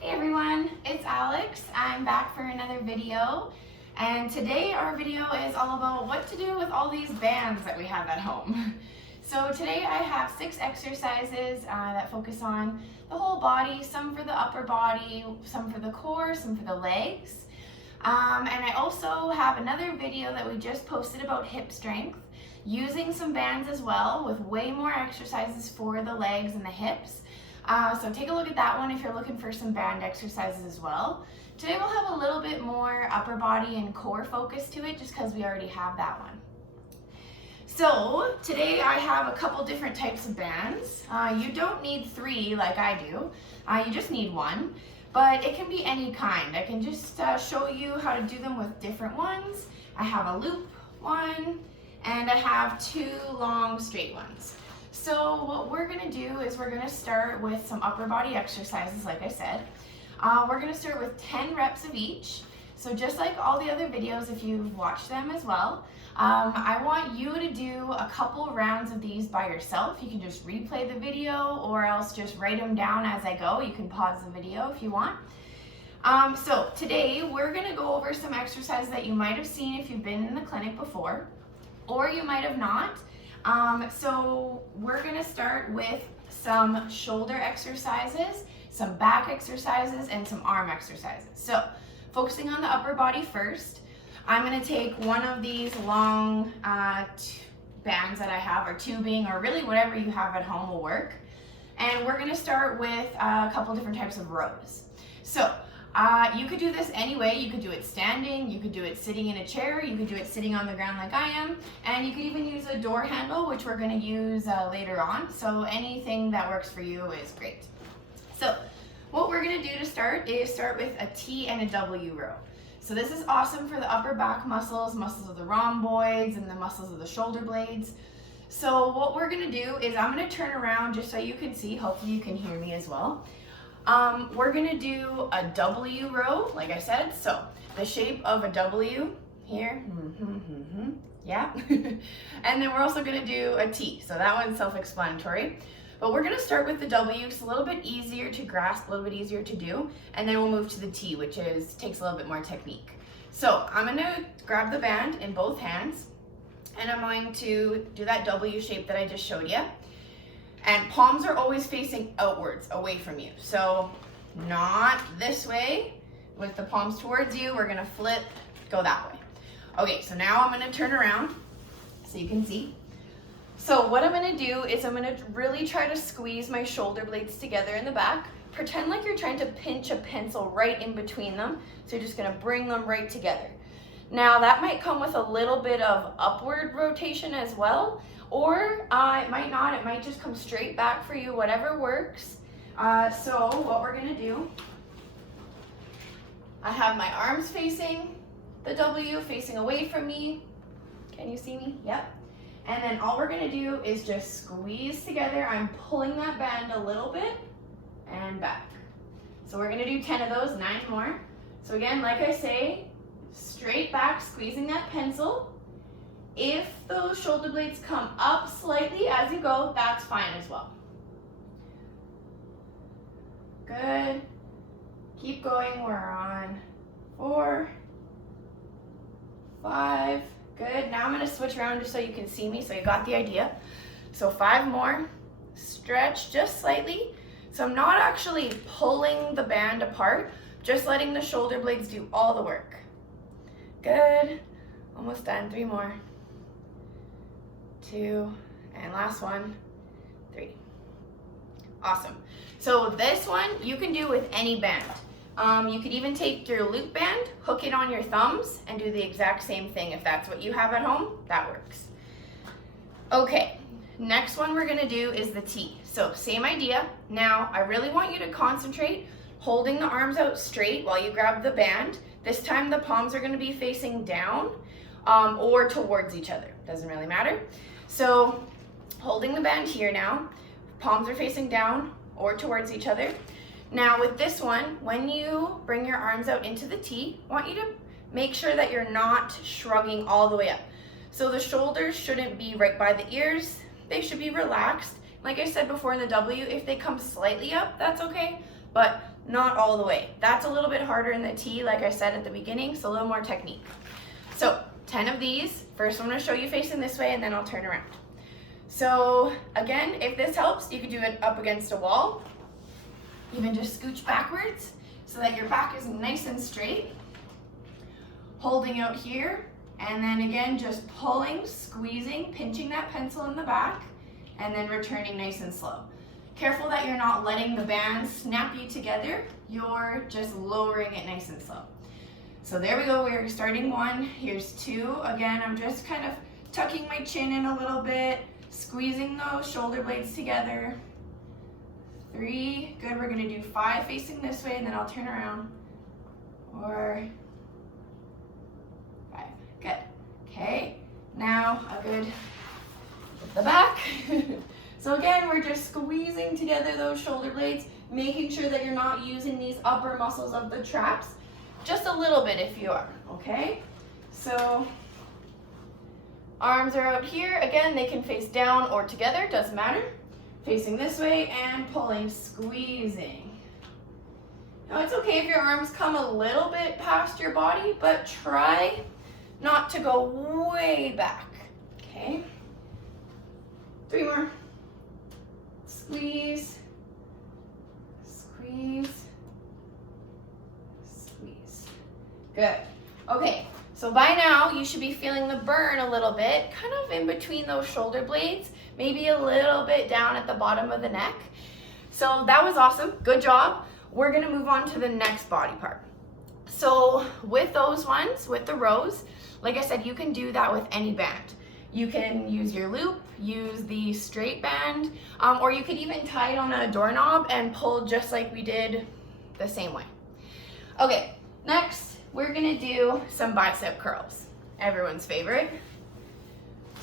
Hey everyone, it's Alex. I'm back for another video, and today our video is all about what to do with all these bands that we have at home. So today I have 6 exercises that focus on the whole body, some for the upper body, some for the core, some for the legs. And I also have another video that we just posted about hip strength, using some bands as well, with way more exercises for the legs and the hips. So take a look at that one if you're looking for some band exercises as well. Today we'll have a little bit more upper body and core focus to it, just because we already have that one. So today I have a couple different types of bands. You don't need 3 like I do, you just need 1. But it can be any kind. I can just show you how to do them with different ones. I have a loop one, and I have 2 long straight ones. So what we're gonna do is we're gonna start with some upper body exercises, like I said. We're gonna start with 10 reps of each. So just like all the other videos, if you've watched them as well, I want you to do a couple rounds of these by yourself. You can just replay the video, or else just write them down as I go. You can pause the video if you want. So today we're gonna go over some exercises that you might have seen if you've been in the clinic before, or you might have not. So we're gonna start with some shoulder exercises, some back exercises, and some arm exercises. So focusing on the upper body first, I'm gonna take one of these long bands that I have, or tubing, or really whatever you have at home will work. And we're gonna start with a couple different types of rows. So you could do this any way. You could do it standing, you could do it sitting in a chair, you could do it sitting on the ground like I am, and you could even use a door handle, which we're gonna use later on. So anything that works for you is great. So what we're gonna do to start is start with a T and a W row. So this is awesome for the upper back muscles of the rhomboids and the muscles of the shoulder blades. So what we're gonna do is I'm gonna turn around just so you can see, hopefully you can hear me as well. We're gonna do a W row, like I said. So the shape of a W here, yeah. And then we're also gonna do a T. So that one's self-explanatory. But we're gonna start with the W. It's a little bit easier to grasp, a little bit easier to do. And then we'll move to the T, which takes a little bit more technique. So I'm gonna grab the band in both hands, and I'm going to do that W shape that I just showed you. And palms are always facing outwards, away from you. So not this way with the palms towards you. We're gonna flip, go that way. Okay, so now I'm gonna turn around so you can see. So what I'm gonna do is I'm gonna really try to squeeze my shoulder blades together in the back. Pretend like you're trying to pinch a pencil right in between them. So you're just gonna bring them right together. Now that might come with a little bit of upward rotation as well, or it might not. It might just come straight back for you, whatever works. So what we're gonna do, I have my arms facing the W, facing away from me. Can you see me? Yep. And then all we're gonna do is just squeeze together. I'm pulling that band a little bit and back. So we're gonna do 10 of those, 9 more. So again, like I say, straight back, squeezing that pencil. If those shoulder blades come up slightly as you go, that's fine as well. Good. Keep going. We're on 4, 5. Good. Now I'm going to switch around just so you can see me, so you got the idea. So 5 more. Stretch just slightly. So I'm not actually pulling the band apart, just letting the shoulder blades do all the work. Good. Almost done. 3 more. 2, and last one, 3. Awesome. So this one you can do with any band. You could even take your loop band, hook it on your thumbs, and do the exact same thing. If that's what you have at home, that works. Okay, next one we're gonna do is the T. So same idea. Now I really want you to concentrate holding the arms out straight while you grab the band. This time the palms are gonna be facing down or towards each other. Doesn't really matter. So holding the band here now, palms are facing down or towards each other. Now with this one, when you bring your arms out into the T, I want you to make sure that you're not shrugging all the way up. So the shoulders shouldn't be right by the ears. They should be relaxed. Like I said before in the W, if they come slightly up, that's okay, but not all the way. That's a little bit harder in the T, like I said at the beginning, so a little more technique. So 10 of these. First I'm going to show you facing this way, and then I'll turn around. So again, if this helps, you can do it up against a wall. Even just scooch backwards so that your back is nice and straight. Holding out here, and then again, just pulling, squeezing, pinching that pencil in the back, and then returning nice and slow. Careful that you're not letting the band snap you together. You're just lowering it nice and slow. So there we go, we're starting 1. Here's 2. Again, I'm just kind of tucking my chin in a little bit, squeezing those shoulder blades together. 3, good, we're gonna do 5 facing this way, and then I'll turn around. 4, 5, good. Okay, now a good with the back. So again, we're just squeezing together those shoulder blades, making sure that you're not using these upper muscles of the traps. Just a little bit if you are, okay? So arms are out here. Again, they can face down or together, doesn't matter. Facing this way and pulling, squeezing. Now it's okay if your arms come a little bit past your body, but try not to go way back, okay? 3 more. Squeeze, squeeze, squeeze. Good. Okay, so by now you should be feeling the burn a little bit, kind of in between those shoulder blades, maybe a little bit down at the bottom of the neck. So that was awesome, good job. We're gonna move on to the next body part. So with those ones, with the rows, like I said, you can do that with any band. You can use your loop, use the straight band, or you could even tie it on a doorknob and pull just like we did the same way. Okay, next we're gonna do some bicep curls, everyone's favorite.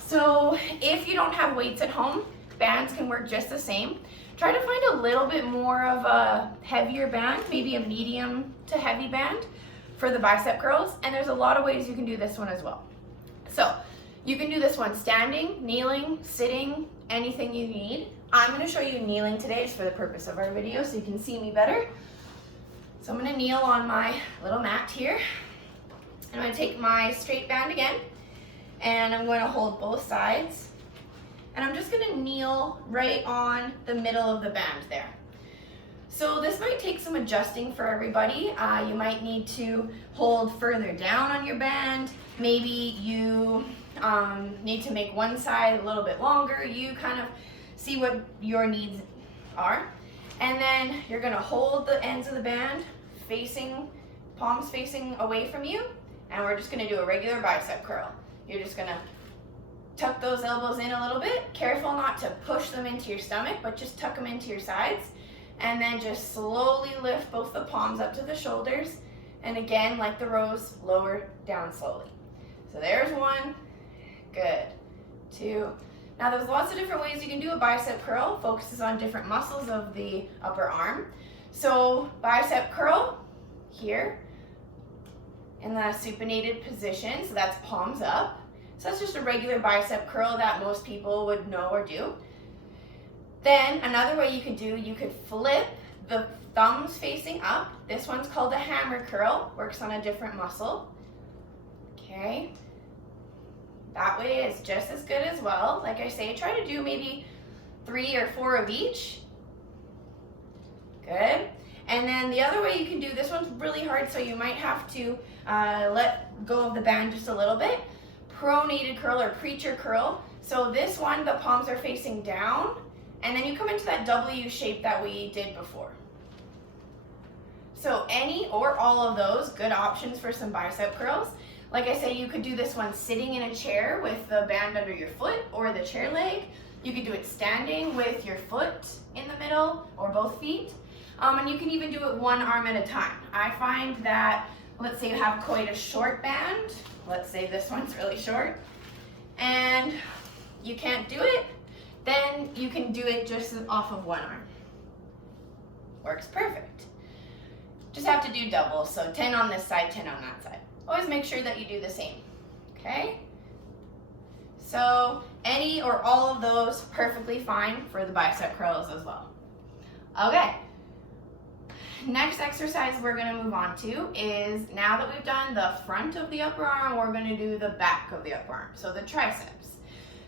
So if you don't have weights at home, bands can work just the same. Try to find a little bit more of a heavier band, maybe a medium to heavy band for the bicep curls, and there's a lot of ways you can do this one as well. So you can do this one standing, kneeling, sitting, anything you need. I'm gonna show you kneeling today just for the purpose of our video so you can see me better. So I'm gonna kneel on my little mat here. I'm gonna take my straight band again, and I'm going to hold both sides. And I'm just gonna kneel right on the middle of the band there. So this might take some adjusting for everybody. You might need to hold further down on your band. Maybe you need to make one side a little bit longer. You kind of see what your needs are. And then you're gonna hold the ends of the band facing, palms facing away from you. And we're just gonna do a regular bicep curl. You're just gonna tuck those elbows in a little bit. Careful not to push them into your stomach, but just tuck them into your sides. And then just slowly lift both the palms up to the shoulders. And again, like the rows, lower down slowly. So there's 1, good, 2. Now there's lots of different ways you can do a bicep curl. Focuses on different muscles of the upper arm. So bicep curl here in the supinated position. So that's palms up. So that's just a regular bicep curl that most people would know or do. Then another way you could do, you could flip the thumbs facing up. This one's called a hammer curl, works on a different muscle. Okay. That way is just as good as well. Like I say, try to do maybe 3 or 4 of each. Good. And then the other way you can do, this one's really hard, so you might have to let go of the band just a little bit. Pronated curl or preacher curl. So this one, the palms are facing down, and then you come into that W shape that we did before. So any or all of those, good options for some bicep curls. Like I say, you could do this one sitting in a chair with the band under your foot or the chair leg. You could do it standing with your foot in the middle or both feet. And you can even do it one arm at a time. I find that, let's say you have quite a short band. Let's say this one's really short. And you can't do it, then you can do it just off of one arm. Works perfect. Just have to do doubles, so 10 on this side, 10 on that side. Always make sure that you do the same, okay? So any or all of those, perfectly fine for the bicep curls as well. Okay, next exercise we're gonna move on to is, now that we've done the front of the upper arm, we're gonna do the back of the upper arm, so the triceps.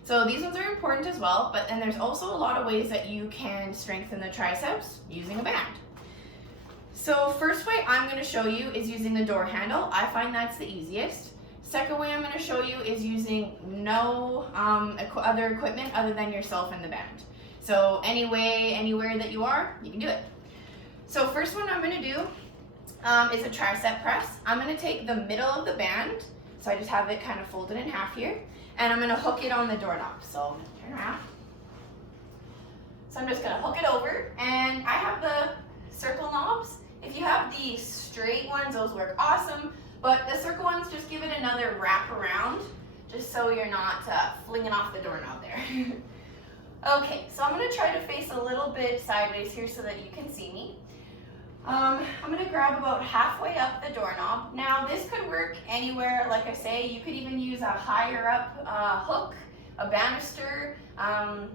So these ones are important as well, but then there's also a lot of ways that you can strengthen the triceps using a band. So first way I'm gonna show you is using the door handle. I find that's the easiest. Second way I'm gonna show you is using no other equipment other than yourself and the band. So anywhere that you are, you can do it. So first one I'm gonna do is a tricep press. I'm gonna take the middle of the band, so I just have it kind of folded in half here, and I'm gonna hook it on the doorknob. So I'm gonna turn around. So I'm just gonna hook it over, and I have the circle knobs. If you have the straight ones, those work awesome, but the circle ones, just give it another wrap around, just so you're not flinging off the doorknob there. Okay, so I'm gonna try to face a little bit sideways here so that you can see me. I'm gonna grab about halfway up the doorknob. Now this could work anywhere, like I say. You could even use a higher up hook, a banister, a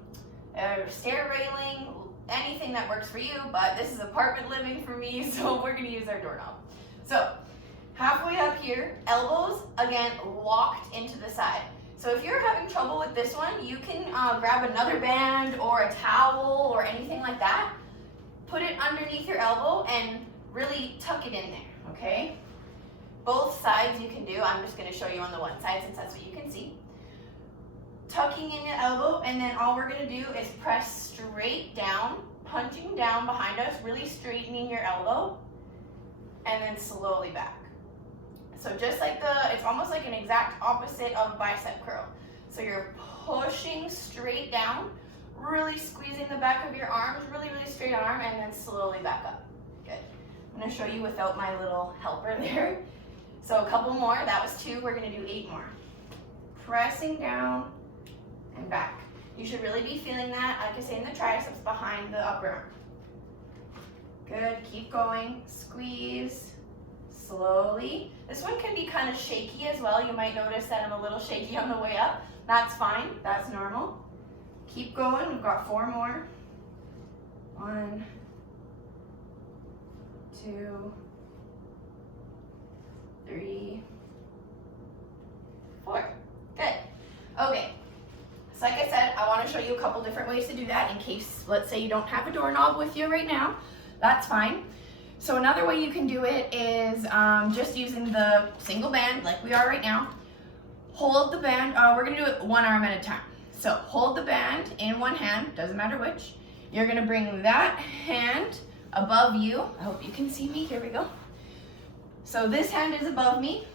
stair railing, anything that works for you, but this is apartment living for me, so we're gonna use our doorknob. So halfway up here, elbows, again, locked into the side. So if you're having trouble with this one, you can grab another band or a towel or anything like that. Put it underneath your elbow and really tuck it in there, okay? Both sides you can do. I'm just gonna show you on the one side since that's what you can see. Tucking in your elbow, and then all we're gonna do is press straight down, punching down behind us, really straightening your elbow, and then slowly back. So just like it's almost like an exact opposite of bicep curl. So you're pushing straight down, really squeezing the back of your arms, really straight arm, and then slowly back up. Good. I'm gonna show you without my little helper there. So a couple more, that was 2, we're gonna do 8 more. Pressing down and back. You should really be feeling that, like I say, in the triceps behind the upper arm. Good, keep going, squeeze, slowly. This one can be kind of shaky as well. You might notice that I'm a little shaky on the way up. That's fine, that's normal. Keep going, we've got 4 more. 1, 2, 3, 4. Good. Okay. So like I said, I want to show you a couple different ways to do that in case, let's say you don't have a doorknob with you right now. That's fine. So another way you can do it is just using the single band like we are right now. Hold the band, we're gonna do it one arm at a time. So hold the band in one hand, doesn't matter which. You're gonna bring that hand above you. I hope you can see me, here we go. So this hand is above me.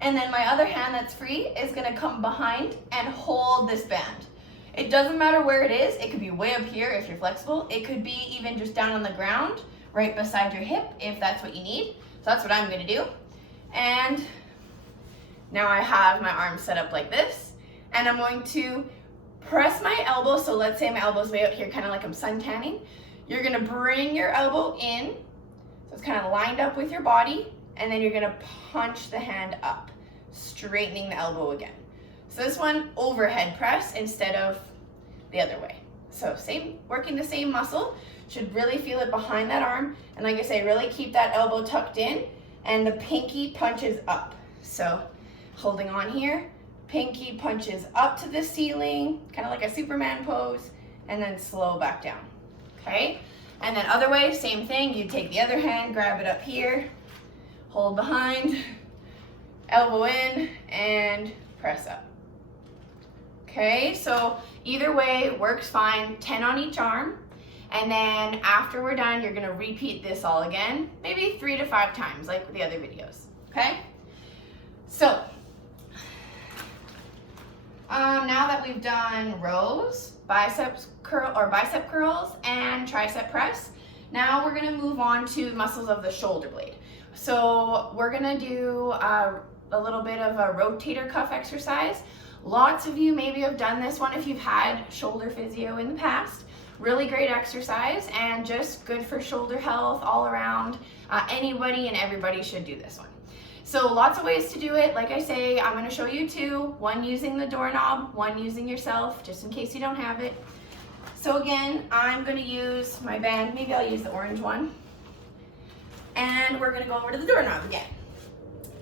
And then my other hand that's free is gonna come behind and hold this band. It doesn't matter where it is. It could be way up here if you're flexible. It could be even just down on the ground, right beside your hip if that's what you need. So that's what I'm gonna do. And now I have my arms set up like this, and I'm going to press my elbow. So let's say my elbow's way out here, kind of like I'm sun tanning. You're gonna bring your elbow in, so it's kind of lined up with your body, and then you're gonna punch the hand up, straightening the elbow again. So this one, overhead press instead of the other way. So same, working the same muscle, should really feel it behind that arm. And like I say, really keep that elbow tucked in, and the pinky punches up. So holding on here, pinky punches up to the ceiling, kind of like a Superman pose, and then slow back down, okay? And then other way, same thing, you take the other hand, grab it up here, hold behind, elbow in, and press up. Okay, so either way works fine, 10 on each arm. And then after we're done, you're gonna repeat this all again, maybe 3 to 5 times like the other videos, okay? So, now that we've done rows, bicep curls, and tricep press, now we're gonna move on to muscles of the shoulder blade. So we're gonna do a little bit of a rotator cuff exercise. Lots of you maybe have done this one if you've had shoulder physio in the past. Really great exercise and just good for shoulder health all around. Anybody and everybody should do this one. So lots of ways to do it. Like I say, I'm going to show you 2. One using the doorknob, one using yourself, just in case you don't have it. So again, I'm gonna use my band, maybe I'll use the orange one. And we're gonna go over to the doorknob again.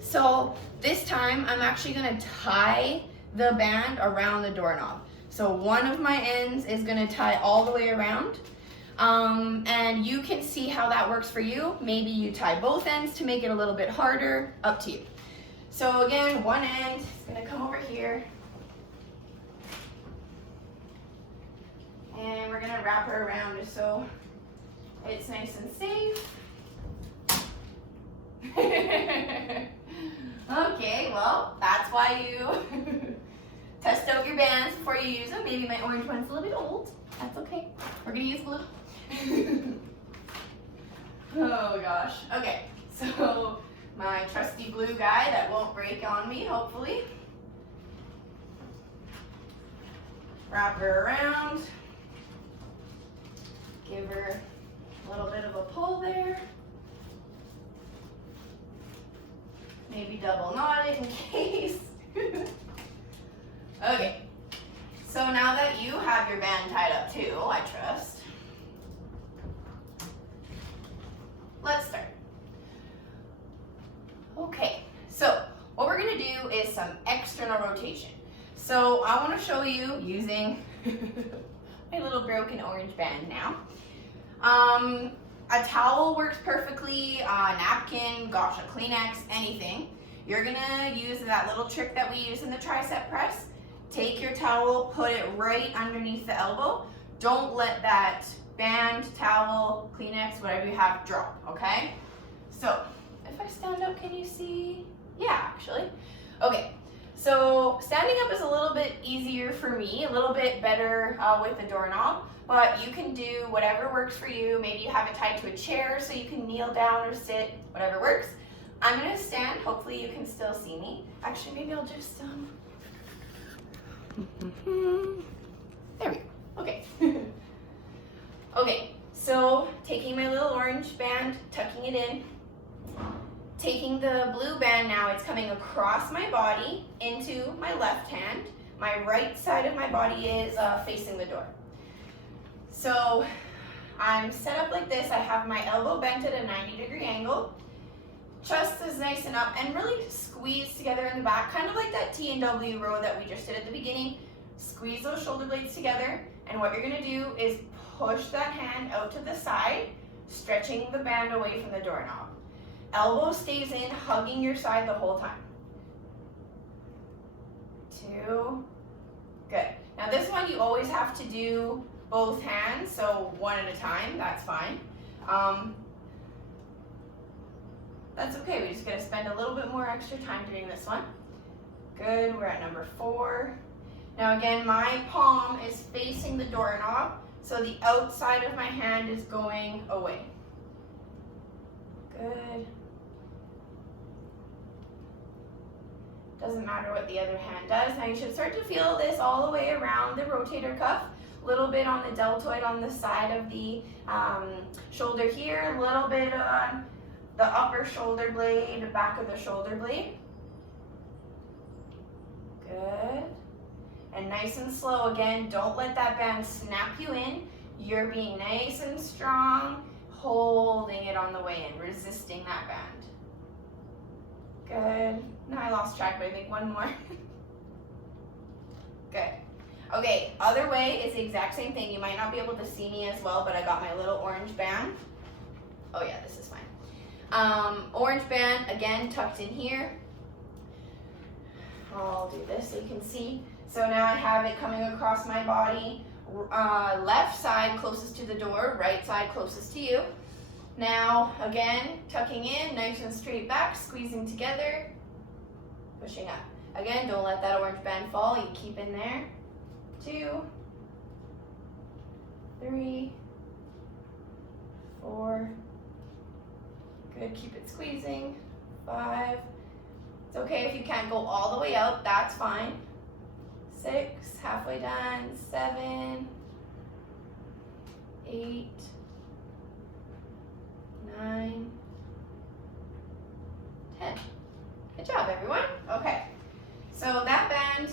So this time I'm actually gonna tie the band around the doorknob. So one of my ends is gonna tie all the way around. And you can see how that works for you. Maybe you tie both ends to make it a little bit harder, up to you. So again, one end is gonna come over here. And we're gonna wrap her around just so it's nice and safe. Okay, well, that's why you test out your bands before you use them. Maybe my orange one's a little bit old. That's okay. We're gonna use blue. Oh gosh. Okay, so my trusty blue guy that won't break on me, hopefully. Wrap her around. Give her a little bit of a pull there. Maybe double knot it in case. Okay, so now that you have your band tied up too, I trust, let's start. Okay, so what we're gonna do is some external rotation. So I wanna show you using my little broken orange band now. A towel works perfectly, a napkin, gosh, a Kleenex, anything. You're gonna use that little trick that we use in the tricep press. Take your towel, put it right underneath the elbow. Don't let that band, towel, Kleenex, whatever you have, drop, okay? So, if I stand up, can you see? Yeah, actually. Okay, so standing up is a little bit easier for me, a little bit better with the doorknob. But you can do whatever works for you. Maybe you have it tied to a chair so you can kneel down or sit, whatever works. I'm gonna stand, hopefully you can still see me. Actually, maybe I'll just, there we go, okay. Okay, so taking my little orange band, tucking it in. Taking the blue band now, it's coming across my body into my left hand. My right side of my body is facing the door. So I'm set up like this. I have my elbow bent at a 90-degree angle. Chest is nice and up and really squeeze together in the back, kind of like that T and W row that we just did at the beginning. Squeeze those shoulder blades together, and what you're gonna do is push that hand out to the side, stretching the band away from the doorknob. Elbow stays in, hugging your side the whole time. 2, good. Now this one you always have to do both hands, so one at a time, that's fine. That's okay, we just gotta spend a little bit more extra time doing this one. Good, we're at number 4. Now again, my palm is facing the doorknob, so the outside of my hand is going away. Good. Doesn't matter what the other hand does. Now you should start to feel this all the way around the rotator cuff. A little bit on the deltoid on the side of the shoulder here, a little bit on the upper shoulder blade, back of the shoulder blade. Good. And nice and slow again, don't let that band snap you in. You're being nice and strong, holding it on the way in, resisting that band. Good. Now I lost track, but I think one more. Good. Okay, other way is the exact same thing. You might not be able to see me as well, but I got my little orange band. Oh yeah, this is fine. Orange band, again, tucked in here. I'll do this so you can see. So now I have it coming across my body, left side closest to the door, right side closest to you. Now, again, tucking in, nice and straight back, squeezing together, pushing up. Again, don't let that orange band fall, you keep in there. 2, 3, 4, good, keep it squeezing. 5, it's okay if you can't go all the way out, that's fine. 6, halfway done. 7, 8, 9, 10. Good job, everyone. Okay, so that band,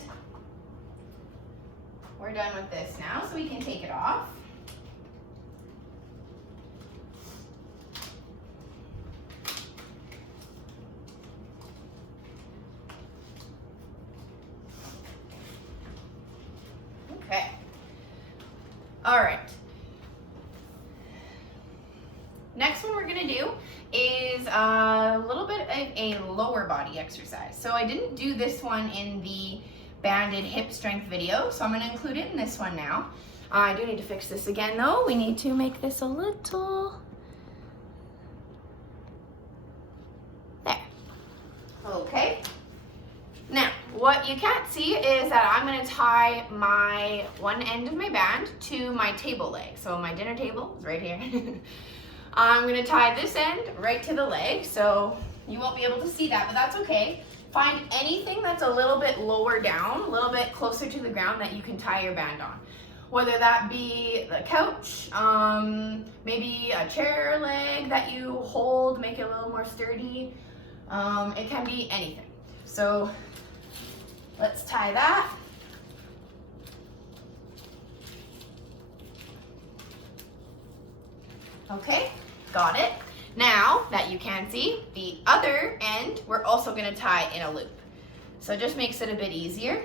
we're done with this now, so we can take it off. All right. Next one we're gonna do is a little bit of a lower body exercise. So I didn't do this one in the banded hip strength video, so I'm gonna include it in this one now. I do need to fix this again though. We need to make this a little, there. Okay. Now, what you can't see is that I'm gonna tie my one end of my band to my table leg. So my dinner table is right here. I'm gonna tie this end right to the leg, so you won't be able to see that, but that's okay. Find anything that's a little bit lower down, a little bit closer to the ground that you can tie your band on. Whether that be the couch, maybe a chair leg that you hold, make it a little more sturdy. It can be anything. So let's tie that. Okay, got it. Now that you can see, the other end, we're also gonna tie in a loop. So it just makes it a bit easier.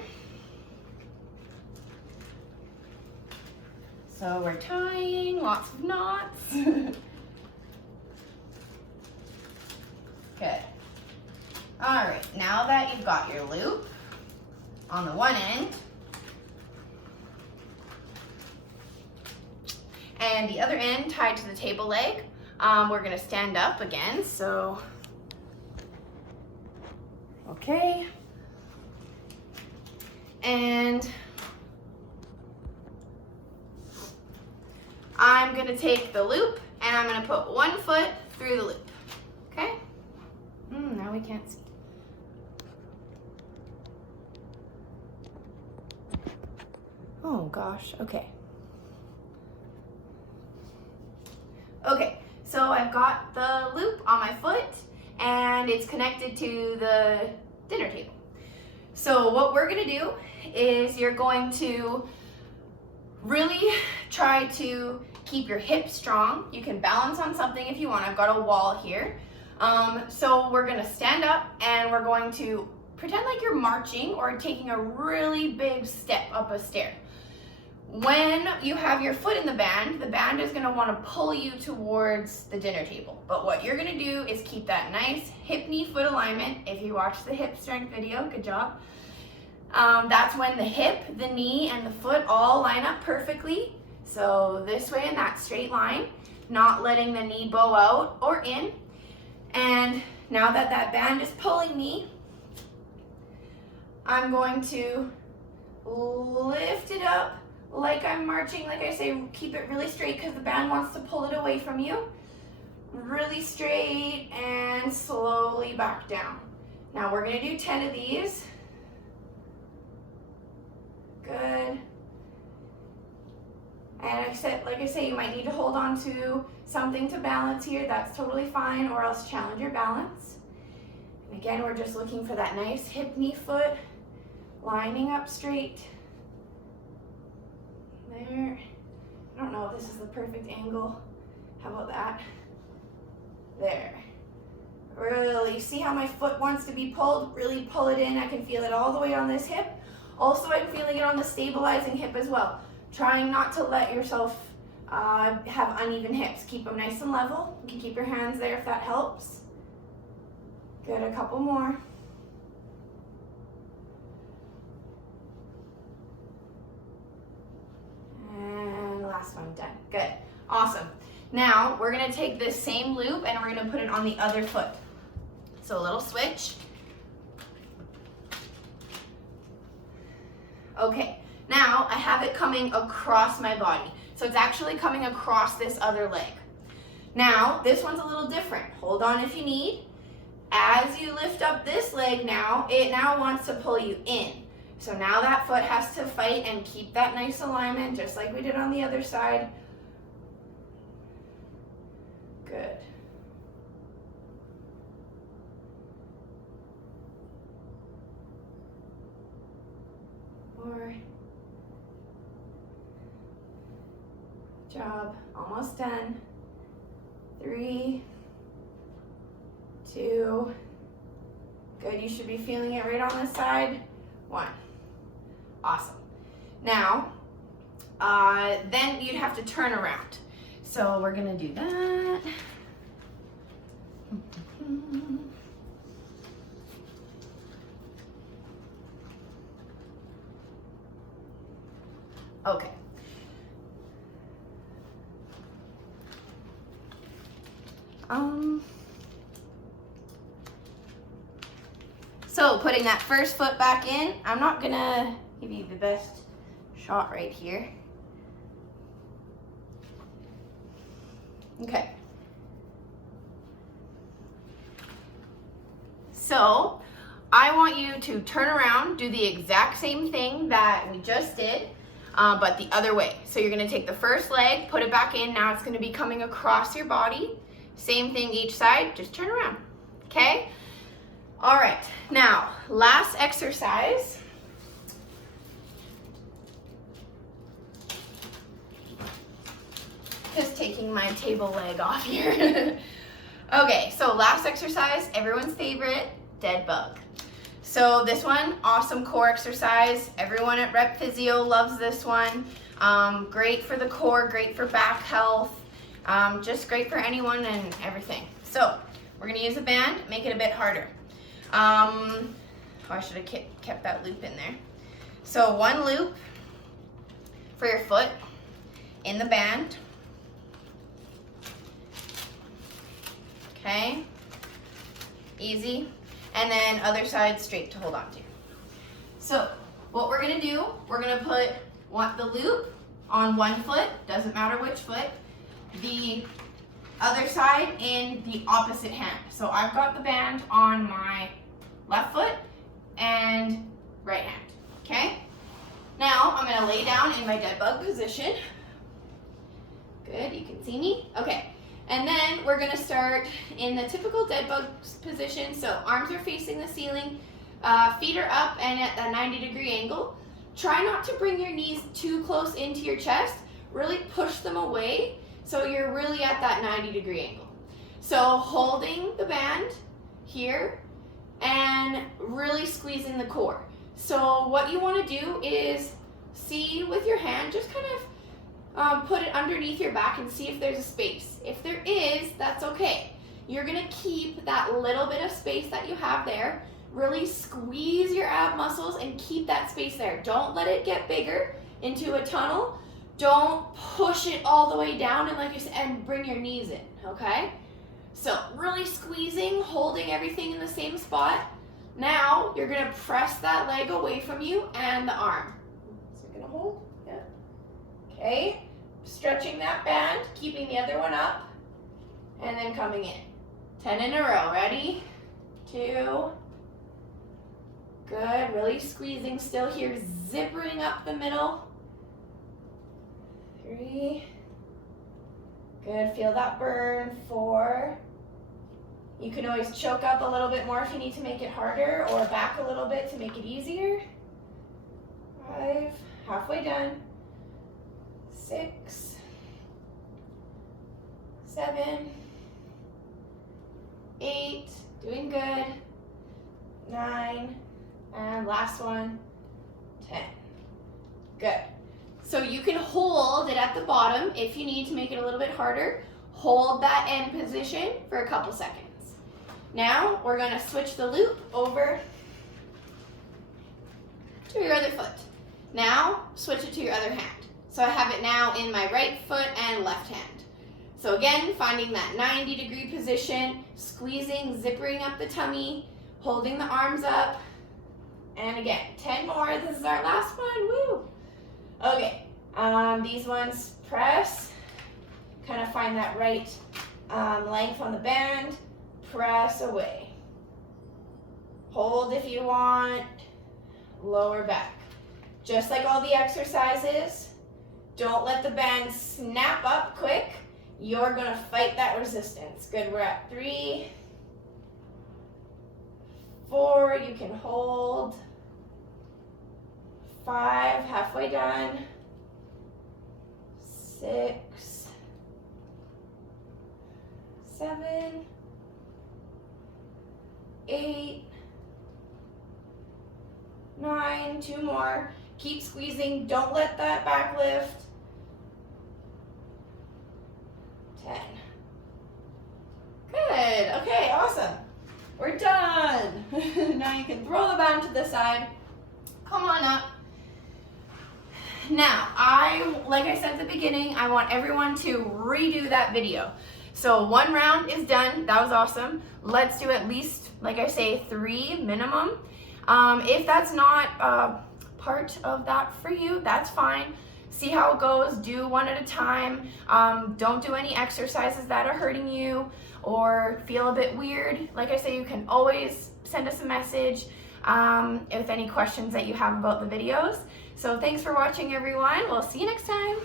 So we're tying lots of knots. Good. All right, now that you've got your loop on the one end, and the other end tied to the table leg, we're gonna stand up again, so, okay. And I'm gonna take the loop and I'm gonna put one foot through the loop, okay? Now we can't see. Oh gosh, okay. Okay, so I've got the loop on my foot and it's connected to the dinner table. So what we're gonna do is you're going to really try to keep your hips strong. You can balance on something if you want. I've got a wall here. So we're gonna stand up and we're going to pretend like you're marching or taking a really big step up a stair. When you have your foot in the band is gonna wanna pull you towards the dinner table. But what you're gonna do is keep that nice hip, knee, foot alignment. If you watch the hip strength video, good job. That's when the hip, the knee, and the foot all line up perfectly. So this way in that straight line, not letting the knee bow out or in. And now that that band is pulling me, I'm going to lift it up like I'm marching. Like I say, keep it really straight because the band wants to pull it away from you. Really straight and slowly back down. Now we're gonna do 10 of these. Good. And like I say, you might need to hold on to something to balance here. That's totally fine, or else challenge your balance. And again, we're just looking for that nice hip, knee, foot, lining up straight. There. I don't know if this is the perfect angle. How about that? There. Really, see how my foot wants to be pulled? Really pull it in. I can feel it all the way on this hip. Also, I'm feeling it on the stabilizing hip as well. Trying not to let yourself have uneven hips. Keep them nice and level. You can keep your hands there if that helps. Good, a couple more. And last one, done. Good, awesome. Now, we're gonna take this same loop and we're gonna put it on the other foot. So a little switch. Okay, now I have it coming across my body. So it's actually coming across this other leg. Now, this one's a little different. Hold on if you need. As you lift up this leg now, it now wants to pull you in. So now that foot has to fight and keep that nice alignment, just like we did on the other side. Good. More. Job, almost done. 3, 2, good, you should be feeling it right on this side. 1, awesome. Now, then you'd have to turn around. So we're gonna do that. Okay. So putting that first foot back in, I'm not gonna give you the best shot right here. Okay. So I want you to turn around, do the exact same thing that we just did, but the other way. So you're gonna take the first leg, put it back in. Now it's gonna be coming across your body. Same thing each side, just turn around, okay? All right, now, last exercise. Just taking my table leg off here. Okay, so last exercise, everyone's favorite, dead bug. So this one, awesome core exercise. Everyone at Rep Physio loves this one. Great for the core, great for back health, just great for anyone and everything. So we're gonna use a band, make it a bit harder. Oh, I should have kept that loop in there. So one loop for your foot in the band. Okay, easy. And then other side straight to hold on to. So what we're gonna do, we're gonna put the loop on one foot, doesn't matter which foot, the other side in the opposite hand. So I've got the band on my left foot and right hand, okay? Now I'm gonna lay down in my dead bug position. Good, you can see me? Okay, and then we're gonna start in the typical dead bug position. So arms are facing the ceiling, feet are up and at that 90-degree angle. Try not to bring your knees too close into your chest. Really push them away so you're really at that 90-degree angle. So holding the band here and really squeezing the core. So what you want to do is see with your hand, just kind of put it underneath your back and see if there's a space. If there is, that's okay. You're gonna keep that little bit of space that you have there. Really squeeze your ab muscles and keep that space there. Don't let it get bigger into a tunnel. Don't push it all the way down and, like you said, and bring your knees in, okay? So really squeezing, holding everything in the same spot. Now you're gonna press that leg away from you and the arm. So you're gonna hold, yeah. Okay, stretching that band, keeping the other one up, and then coming in. 10 in a row, ready? 2, good, really squeezing still here, zippering up the middle. 3, good, feel that burn. 4, you can always choke up a little bit more if you need to make it harder, or back a little bit to make it easier. 5, halfway done. 6, 7, 8, doing good. 9, and last one, 10. Good. So you can hold it at the bottom if you need to make it a little bit harder. Hold that end position for a couple seconds. Now we're gonna switch the loop over to your other foot. Now switch it to your other hand. So I have it now in my right foot and left hand. So again, finding that 90-degree position, squeezing, zippering up the tummy, holding the arms up. And again, 10 more. This is our last one. Woo! Okay, these ones press, kind of find that right length on the band, press away. Hold if you want, lower back. Just like all the exercises, don't let the band snap up quick. You're gonna fight that resistance. Good, we're at 3, 4, you can hold. 5, halfway done. 6, 7, 8, 9, 2 more. Keep squeezing, don't let that back lift. we're done. Now you can throw the band to the side. Come on up. Now, like I said at the beginning, I want everyone to redo that video. So 1 round is done. That was awesome. Let's do at least, like I say, 3 minimum. If that's not part of that for you, that's fine. See how it goes. Do 1 at a time. Don't do any exercises that are hurting you or feel a bit weird. Like I say, you can always send us a message with any questions that you have about the videos. So thanks for watching, everyone. We'll see you next time.